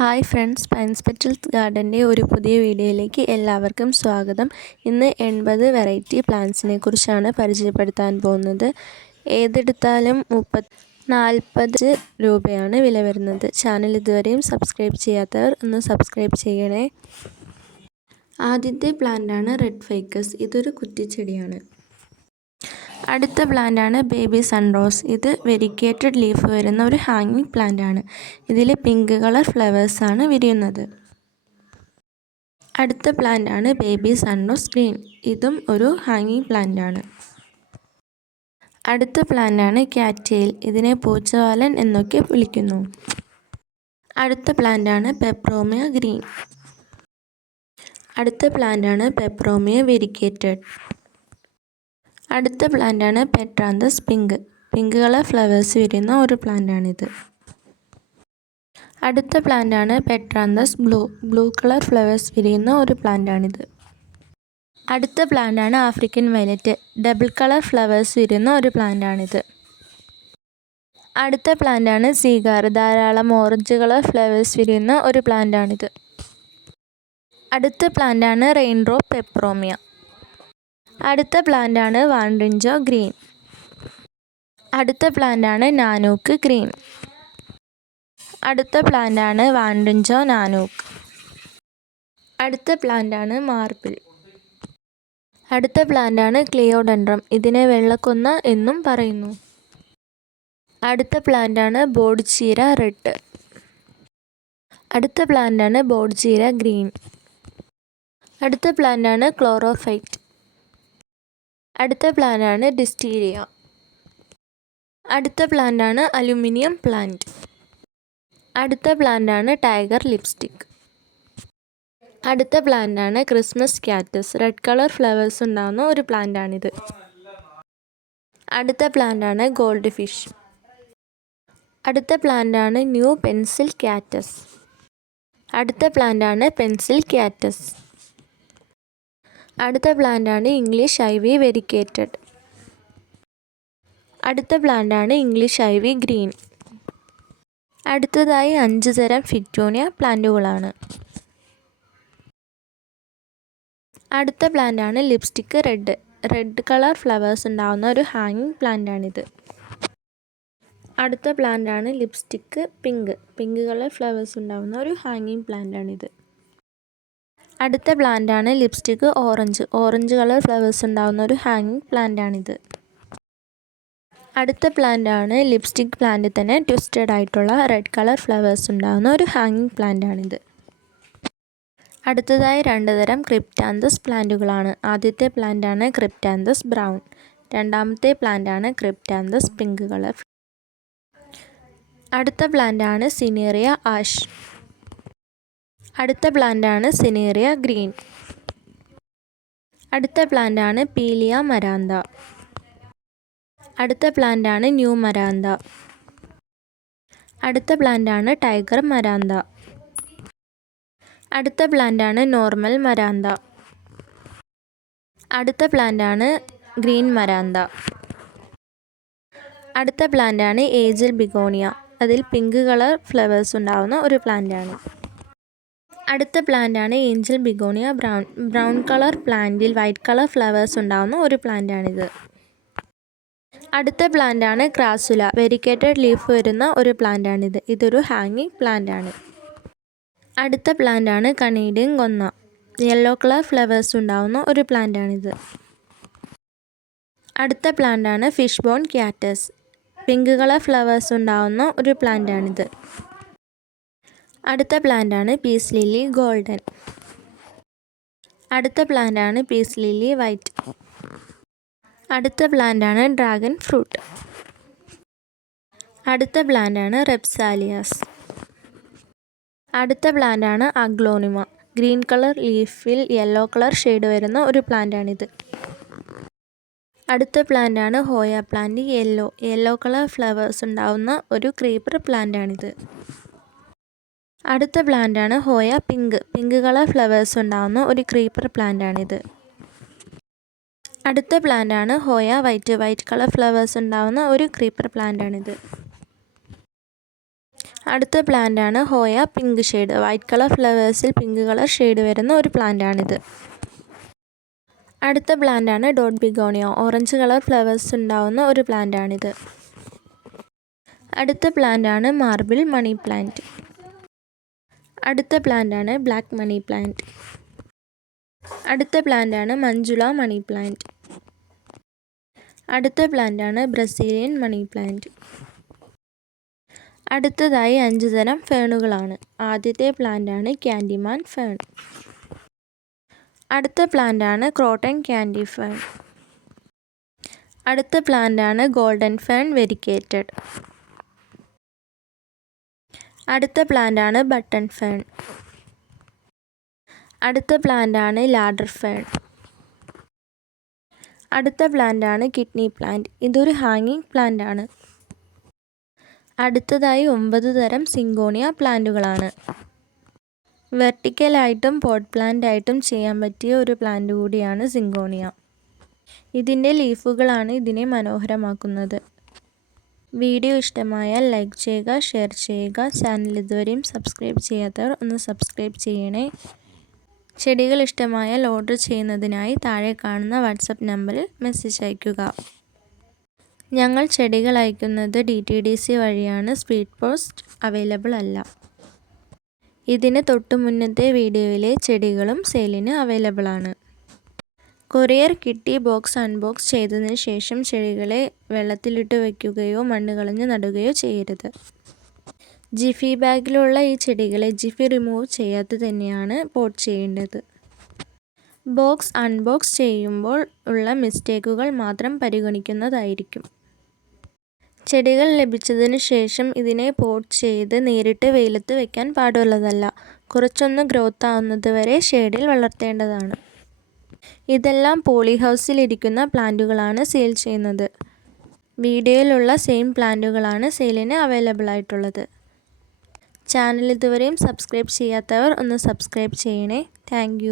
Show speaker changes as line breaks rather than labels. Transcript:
Hi friends pines petals ഗാർഡന്റെ ഒരു പുതിയ വീഡിയോയിലേക്ക് എല്ലാവർക്കും സ്വാഗതം. ഇന്ന് എൺപത് വെറൈറ്റി പ്ലാന്റ്സിനെ കുറിച്ചാണ് പരിചയപ്പെടുത്താൻ പോകുന്നത്. ഏതെടുത്താലും മുപ്പത് നാൽപ്പത് രൂപയാണ് വില വരുന്നത്. ചാനൽ ഇതുവരെയും സബ്സ്ക്രൈബ് ചെയ്യാത്തവർ ഒന്ന് സബ്സ്ക്രൈബ് ചെയ്യണേ. ആദ്യത്തെ പ്ലാന്റാണ് റെഡ് ഫൈക്കസ്. ഇതൊരു കുറ്റിച്ചെടിയാണ്. അടുത്ത പ്ലാന്റാണ് ബേബി സൺറോസ്. ഇത് വെരിക്കേറ്റഡ് ലീഫ് വരുന്ന ഒരു ഹാങ്ങിങ് പ്ലാന്റ് ആണ് ഇതിൽ പിങ്ക് കളർ ഫ്ലവേഴ്സാണ് വിരിയുന്നത്. അടുത്ത പ്ലാന്റ് ആണ് ബേബി സൺറോസ് ഗ്രീൻ. ഇതും ഒരു ഹാങ്ങിങ് പ്ലാന്റ് ആണ് അടുത്ത പ്ലാന്റ് ആണ് ക്യാറ്റെയിൽ ഇതിനെ പൂച്ചവാലൻ എന്നൊക്കെ വിളിക്കുന്നു. അടുത്ത പ്ലാന്റ് ആണ് പെപ്രോമിയ ഗ്രീൻ. അടുത്ത പ്ലാന്റ് ആണ് പെപ്രോമിയ വെരിക്കേറ്റഡ് അടുത്ത പ്ലാന്റാണ് plectranthus pink pink colour flowers വരുന്ന ഒരു പ്ലാന്റാണിത് അടുത്ത പ്ലാന്റാണ് plectranthus blue blue colour flowers വിരിയുന്ന ഒരു പ്ലാന്റാണിത് അടുത്ത പ്ലാന്റാണ് African violet double colour flowers വിരുന്ന ഒരു പ്ലാന്റാണിത് അടുത്ത പ്ലാന്റാണ് സീഗാർ ധാരാളം ഓറഞ്ച് കളർ ഫ്ലവേഴ്സ് വിരിയുന്ന ഒരു പ്ലാന്റാണിത് അടുത്ത പ്ലാന്റാണ് റെയിൻഡ്രോ പെപ്രോമിയ അടുത്ത പ്ലാന്റാണ് വാൻഡ്രിഞ്ചോ ഗ്രീൻ. അടുത്ത പ്ലാന്റാണ് നാനൂക്ക് ഗ്രീൻ. അടുത്ത പ്ലാന്റാണ് വാൻഡ്രിഞ്ചോ നാനൂക്ക്. അടുത്ത പ്ലാന്റാണ് മാർബിൾ. അടുത്ത പ്ലാന്റാണ് ക്ലിയോഡൻഡ്രം. ഇതിനെ വെള്ളക്കൊന്ന എന്നും പറയുന്നു. അടുത്ത പ്ലാന്റാണ് ബോഡ്ചീര റെഡ്. അടുത്ത പ്ലാന്റാണ് ബോഡ്ചീര ഗ്രീൻ. അടുത്ത പ്ലാന്റാണ് ക്ലോറോഫൈറ്റ്. അടുത്ത പ്ലാന്റാണ് ഡിസ്റ്റീരിയ. അടുത്ത പ്ലാന്റാണ് അലുമിനിയം പ്ലാന്റ്. അടുത്ത പ്ലാന്റാണ് ടൈഗർ ലിപ്സ്റ്റിക്. അടുത്ത പ്ലാന്റാണ് Christmas cactus red colour flowers ഉണ്ടാകുന്ന ഒരു പ്ലാന്റാണിത്. അടുത്ത പ്ലാന്റാണ് ഗോൾഡ് ഫിഷ്. അടുത്ത പ്ലാന്റാണ് ന്യൂ പെൻസിൽ ക്യാറ്റസ് അടുത്ത പ്ലാന്റാണ് പെൻസിൽ ക്യാറ്റസ് അടുത്ത പ്ലാന്റാണ് ഇംഗ്ലീഷ് ഐവി വെരിക്കേറ്റഡ്. അടുത്ത പ്ലാന്റാണ് ഇംഗ്ലീഷ് ഐവി ഗ്രീൻ. അടുത്തതായി അഞ്ച് തരം ഫിറ്റോണിയ പ്ലാന്റുകളാണ്. അടുത്ത പ്ലാന്റാണ് lipstick red. Red colour flowers ഉണ്ടാകുന്ന ഒരു ഹാങ്ങിങ് പ്ലാന്റാണിത്. അടുത്ത പ്ലാന്റാണ് lipstick pink. Pink colour flowers ഉണ്ടാകുന്ന ഒരു ഹാങ്ങിങ് പ്ലാന്റാണിത്. അടുത്ത പ്ലാന്റാണ് lipstick orange. Orange colour flowers ഉണ്ടാകുന്ന ഒരു ഹാങ്ങിങ് പ്ലാന്റാണിത്. അടുത്ത പ്ലാന്റാണ് ലിപ്സ്റ്റിക് പ്ലാന്റ് തന്നെ ട്വിസ്റ്റഡ് ആയിട്ടുള്ള റെഡ് കളർ ഫ്ലവേഴ്സ് ഉണ്ടാകുന്ന ഒരു ഹാങ്ങിങ് പ്ലാന്റാണിത്. അടുത്തതായി രണ്ട് തരം ക്രിപ്റ്റാന്തസ് പ്ലാന്റുകളാണ്. ആദ്യത്തെ പ്ലാന്റാണ് ക്രിപ്റ്റാന്തസ് ബ്രൗൺ. രണ്ടാമത്തെ പ്ലാന്റാണ് ക്രിപ്റ്റാന്തസ് പിങ്ക് കളർ. അടുത്ത പ്ലാന്റാണ് സിനേറിയ ആഷ്. അടുത്ത പ്ലാന്റാണ് സിനേറിയ ഗ്രീൻ. അടുത്ത പ്ലാന്റാണ് പീലിയ മരാന്ത. അടുത്ത പ്ലാന്റാണ് ന്യൂ മരാന്ത. അടുത്ത പ്ലാന്റാണ് ടൈഗർ മരാന്ത. അടുത്ത പ്ലാന്റാണ് നോർമൽ മരാന്ത. അടുത്ത പ്ലാന്റാണ് ഗ്രീൻ മരാന്ത. അടുത്ത പ്ലാന്റാണ് ഏജിൽ ബിഗോണിയ. അതിൽ പിങ്ക് കളർ ഫ്ലവേഴ്സ് ഉണ്ടാകുന്ന ഒരു പ്ലാന്റാണ്. അടുത്ത പ്ലാന്റാണ് angel begonia. Brown brown colour പ്ലാന്റിൽ വൈറ്റ് കളർ ഫ്ലവേഴ്സ് ഉണ്ടാകുന്ന ഒരു പ്ലാന്റാണിത്. അടുത്ത പ്ലാന്റാണ് ക്രാസുല. വെരിക്കേറ്റഡ് ലീഫ് വരുന്ന ഒരു പ്ലാന്റാണിത്. ഇതൊരു ഹാങ്ങിങ് പ്ലാന്റാണ്. അടുത്ത പ്ലാന്റാണ് കനേഡിയൻ കൊന്ന. യെല്ലോ കളർ ഫ്ലവേഴ്സ് ഉണ്ടാകുന്ന ഒരു പ്ലാന്റാണിത്. അടുത്ത പ്ലാന്റാണ് fish bone cactus. Pink colour flowers ഉണ്ടാകുന്ന ഒരു പ്ലാന്റാണിത്. അടുത്ത പ്ലാന്റാണ് പീസ് ലില്ലി ഗോൾഡൻ അടുത്ത പ്ലാന്റാണ് പീസ് ലില്ലി വൈറ്റ് അടുത്ത പ്ലാന്റാണ് ഡ്രാഗൺ ഫ്രൂട്ട് അടുത്ത പ്ലാന്റാണ് റെപ്സാലിയാസ് അടുത്ത പ്ലാന്റാണ് അഗ്ലോണിമ ഗ്രീൻ കളർ ലീഫിൽ യെല്ലോ കളർ ഷെയ്ഡ് വരുന്ന ഒരു പ്ലാന്റാണിത് അടുത്ത പ്ലാന്റാണ് hoya plant yellow yellow colour flowers ഉണ്ടാവുന്ന ഒരു ക്രീപ്പർ പ്ലാന്റാണിത് അടുത്ത പ്ലാന്റാണ് hoya pink. Pink colour flowers ഉണ്ടാകുന്ന ഒരു ക്രീപ്പർ പ്ലാന്റാണിത്. അടുത്ത പ്ലാന്റാണ് hoya white. White colour flowers ഉണ്ടാകുന്ന ഒരു ക്രീപ്പർ പ്ലാന്റാണിത്. അടുത്ത പ്ലാന്റാണ് hoya pink shade. White colour ഫ്ലവേഴ്സിൽ pink colour shade വരുന്ന ഒരു പ്ലാന്റാണിത്. അടുത്ത പ്ലാന്റാണ് dot begonia. Orange colour flowers ഉണ്ടാകുന്ന ഒരു പ്ലാന്റാണിത്. അടുത്ത പ്ലാന്റാണ് മാർബിൾ മണി പ്ലാന്റ്. അടുത്ത പ്ലാന്റാണ് ബ്ലാക്ക് മണി പ്ലാന്റ് അടുത്ത പ്ലാന്റാണ് മഞ്ജുള മണി പ്ലാന്റ് അടുത്ത പ്ലാന്റാണ് ബ്രസീലിയൻ മണി പ്ലാന്റ് അടുത്തതായി അഞ്ച് തരം ഫേണുകളാണ് ആദ്യത്തെ പ്ലാന്റാണ് ക്യാൻഡിമാൻ ഫേൺ അടുത്ത പ്ലാന്റാണ് ക്രോട്ടൺ ക്യാൻഡി ഫേൺ അടുത്ത പ്ലാന്റാണ് ഗോൾഡൻ ഫേൺ വെരിക്കേറ്റഡ് അടുത്ത പ്ലാന്റാണ് ബട്ടൺ ഫേൺ. അടുത്ത പ്ലാന്റാണ് ലാഡർ ഫേൺ. അടുത്ത പ്ലാന്റാണ് കിഡ്നി പ്ലാന്റ്. ഇതൊരു ഹാങ്ങിങ് പ്ലാന്റ് ആണ് അടുത്തതായി ഒമ്പത് തരം സിങ്കോണിയ പ്ലാന്റുകളാണ്. വെർട്ടിക്കലായിട്ടും പോട്ട് പ്ലാന്റ് ആയിട്ടും ചെയ്യാൻ പറ്റിയ ഒരു പ്ലാന്റ് കൂടിയാണ് സിങ്കോണിയ. ഇതിന്റെ ലീഫുകളാണ് ഇതിനെ മനോഹരമാക്കുന്നത്. വീഡിയോ ഇഷ്ടമായാൽ ലൈക്ക് ചെയ്യുക ഷെയർ ചെയ്യുക. ചാനൽ ഇതുവരെയും സബ്സ്ക്രൈബ് ചെയ്യാത്തവർ ഒന്ന് സബ്സ്ക്രൈബ് ചെയ്യണേ. ചെടികൾ ഇഷ്ടമായാൽ ഓർഡർ ചെയ്യുന്നതിനായി താഴെ കാണുന്ന വാട്സപ്പ് നമ്പറിൽ മെസ്സേജ് അയയ്ക്കുക. ഞങ്ങൾ ചെടികൾ അയക്കുന്നത് ഡി ടി ഡി സി വഴിയാണ്. സ്പീഡ് പോസ്റ്റ് അവൈലബിൾ അല്ല. ഇതിന് തൊട്ടു മുന്നത്തെ വീഡിയോയിലെ ചെടികളും സെയിലിന് അവൈലബിൾ ആണ്. കൊറിയർ കിട്ടി ബോക്സ് അൺബോക്സ് ചെയ്തതിന് ശേഷം ചെടികളെ വെള്ളത്തിലിട്ട് വയ്ക്കുകയോ മണ്ണ് കളഞ്ഞ് നടുകയോ ചെയ്യരുത്. ജിഫി ബാഗിലുള്ള ഈ ചെടികളെ ജിഫി റിമൂവ് ചെയ്യാതെ തന്നെയാണ് പോട്ട് ചെയ്യേണ്ടത്. ബോക്സ് അൺബോക്സ് ചെയ്യുമ്പോൾ ഉള്ള മിസ്റ്റേക്കുകൾ മാത്രം പരിഗണിക്കുന്നതായിരിക്കും. ചെടികൾ ലഭിച്ചതിന് ശേഷം ഇതിനെ പോട്ട് ചെയ്ത് നേരിട്ട് വെയിലത്ത് വയ്ക്കാൻ പാടുള്ളതല്ല. കുറച്ചൊന്ന് ഗ്രോത്ത് ആവുന്നത് വരെ ഷെയ്ഡിൽ വളർത്തേണ്ടതാണ്. ഇതെല്ലാം പോളി ഹൗസിലിരിക്കുന്ന പ്ലാന്റുകളാണ് സെയിൽ ചെയ്യുന്നത്. വീഡിയോയിലുള്ള സെയിം പ്ലാന്റുകളാണ് സെയിലിന് അവൈലബിൾ ആയിട്ടുള്ളത് ചാനൽ ഇതുവരെയും സബ്സ്ക്രൈബ് ചെയ്യാത്തവർ ഒന്ന് സബ്സ്ക്രൈബ് ചെയ്യണേ. താങ്ക്